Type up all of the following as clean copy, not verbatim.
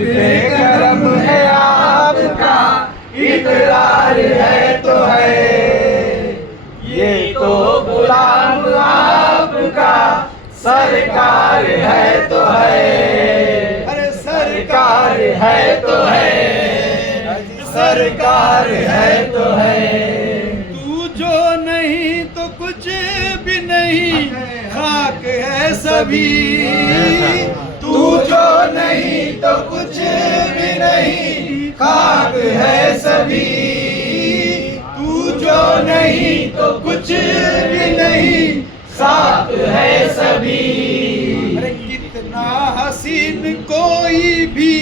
पे करम है आपका, इकरार है तो है। ये तो गुलाम आपका सरकार है तो है। अरे सरकार है तो है, सरकार है तो है। तू जो नहीं तो कुछ भी नहीं, खाक है सभी। तू जो नहीं तो कुछ भी नहीं, खाक है सभी। तू जो नहीं तो कुछ भी नहीं, साथ है सभी। अरे कितना हसीन कोई भी,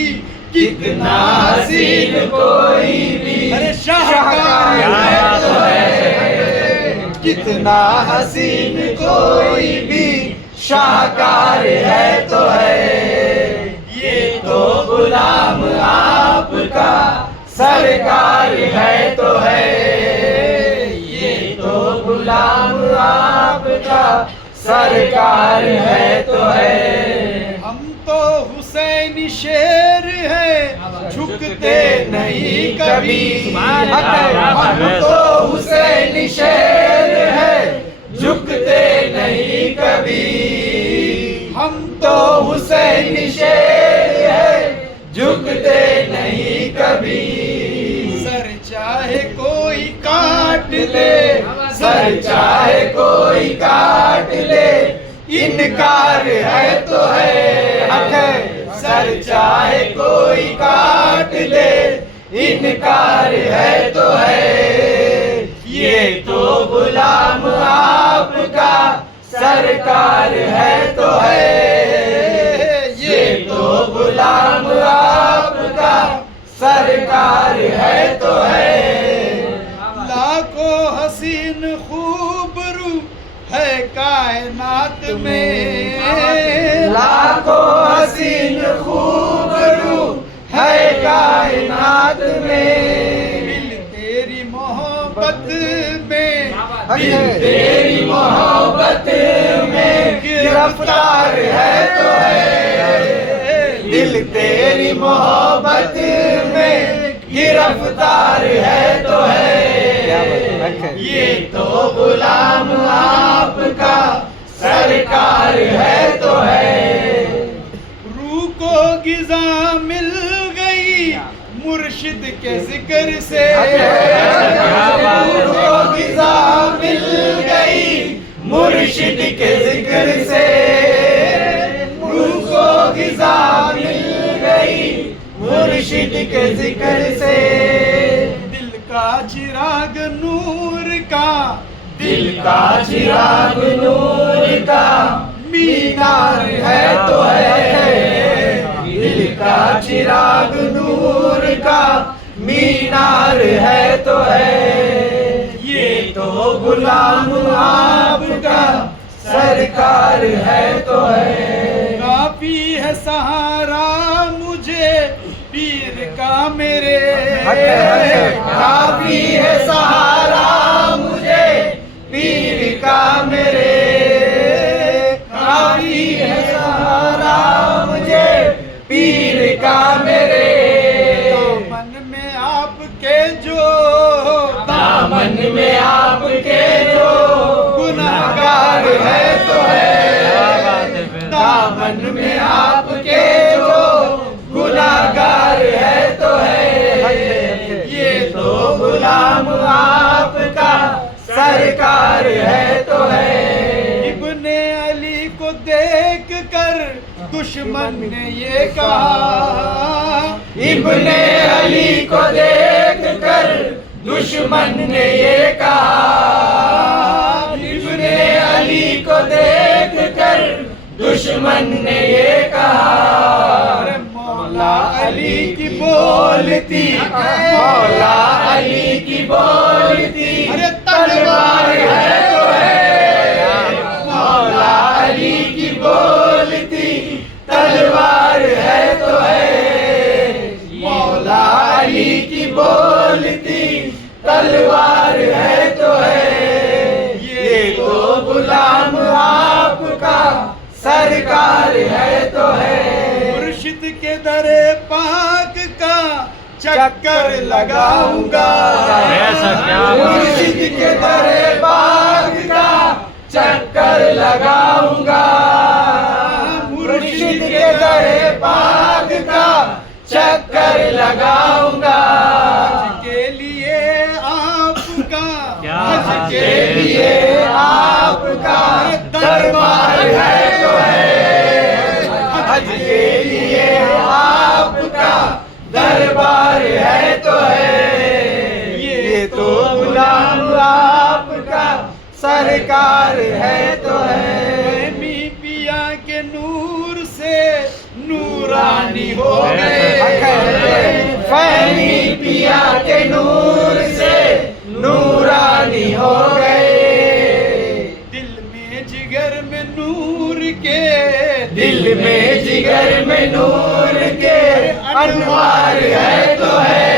कितना हसीन कोई भी, अरे शाहकार है तो है। कितना हसीन कोई भी, शाहकार है तो है। ये तो गुलाम आपका सरकार है तो है। ये तो गुलाम आपका सरकार है तो है। हम तो हुसैन शेर है, झुकते नहीं कभी। हम तो हुसैन शेर है, झुकते नहीं कभी। हम तो हुसैन शेर है, झुकते नहीं कभी। सर चाहे कोई काट ले, सर चाहे कोई काट ले, इनकार है तो है। सर चाहे कोई काट ले, इनकार है तो है। ये तो गुलाम आपका सरकार है तो है। ये तो गुलाम आपका सरकार है तो है। लाखों हसीन खूबरू है कायनात में। लाखों हसीन खूबरू है कायनात में। दिल तेरी मोहब्बत में, दिल तेरी मोहब्बत में गिरफ्तार है तो है। दिल तेरी मोहब्बत में गिरफ्तार है तो है। ये तो गुलाम आपका सरकार है तो है। रूह को गिजा मिल गई मुर्शिद के जिक्र से। रूह को गिजा मिल गई मुर्शिद के जिक्र से। रूह को गिजा मिल गई मुर्शिद के जिक्र से। दिल का चिराग नूर का, दिल का चिराग नूर का मीनार है तो है। दिल का चिराग नूर का मीनार है तो है। ये तो गुलाम आपका सरकार है तो है। काफी है सहारा मुझे पीर का मेरे। काफी है सहारा मुझे पीर का मेरे। काफी है सहारा मुझे पीर का मेरे। दामन में आपके जो, दामन में आपके जो गुनाहगार है तो है। दामन में आपके जो गुनाहगार है तो है। ये तो गुलाम आपका सरकार है तो है। इब्ने अली को देख कर दुश्मन ने ये कहा। इब्ने अली को देख कर दुश्मन ने ये कहा। इब्ने अली को देख कर दुश्मन ने ये कहा। अरे मौला अली की बोलती, मौला अली की बोलती अरे तलवार है तो है। मौला अली की बोलती तलवार है तो है। मौला अली की बोलती तलवार है तो है। ये तो गुलाम आपका सरकार है तो है। मुर्शिद के दरे पा चक्कर लगाऊंगा। ऐसा क्या? मुर्शिद के दरबार का चक्कर लगाऊंगा। मुर्शिद के दरबार का चक्कर लगाऊंगा। के लिए आपका क्या हज के लिए आपका दरबार है तो है। हज के लिए आपका दरबार है तो है। ये तो गुलाम आपका सरकार है तो है। प्रेमी पिया के नूर से नूरानी हो गए। फहमी पिया के नूर से नूरानी हो गए। दिल में जिगर में नूर के दिल में जिगर में नूर के अनवार है तो है।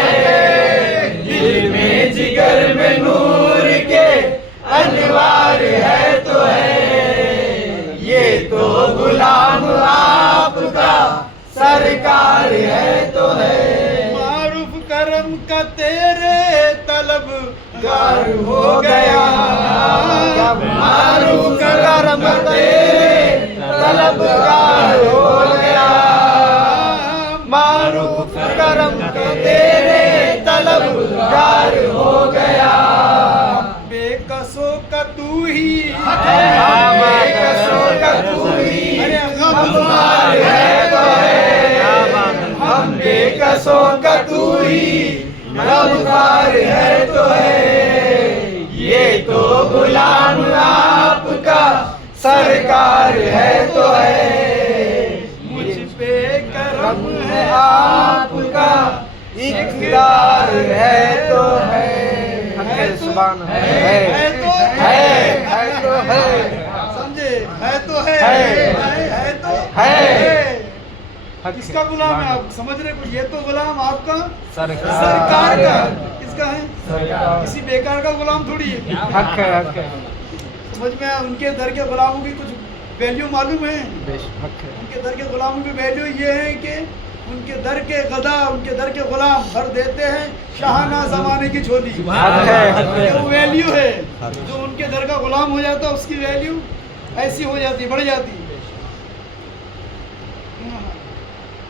दिल में जिगर में नूर के अनवार है तो है। ये तो गुलाम आपका सरकार है तो है। मारूफ करम का तेरे तलबगार हो गया। मारूफ करम तेरे तलबगार हो गया। मारूफ करम तेरे तलबगार हो गया। बेकसों का तू ही बेकसों का तू ही अरे गमख्वार है तो है। हम बेकसों का तू ही गमख्वार है तो है। ये तो गुलाम आपका सरकार है तो है। मुझ पे करम है आपका इक़्तिदार है तो है। सुभान है तो है समझे। है तो है तो है। किसका गुलाम है आप समझ रहे कुछ? ये तो गुलाम आपका सरकार सरकार का। किसका है? सरकार किसी बेकार का गुलाम थोड़ी है। हक है हक है समझ में आया? उनके दर के गुलामों की कुछ वैल्यू मालूम है? हक है। उनके दर के गुलामों की वैल्यू ये है कि उनके दर के गदा उनके दर के गुलाम भर देते हैं शाहाना जमाने की झोली। ये वो वैल्यू है। जो उनके दर का गुलाम हो जाता है उसकी वैल्यू ऐसी हो जाती है, बढ़ जाती है।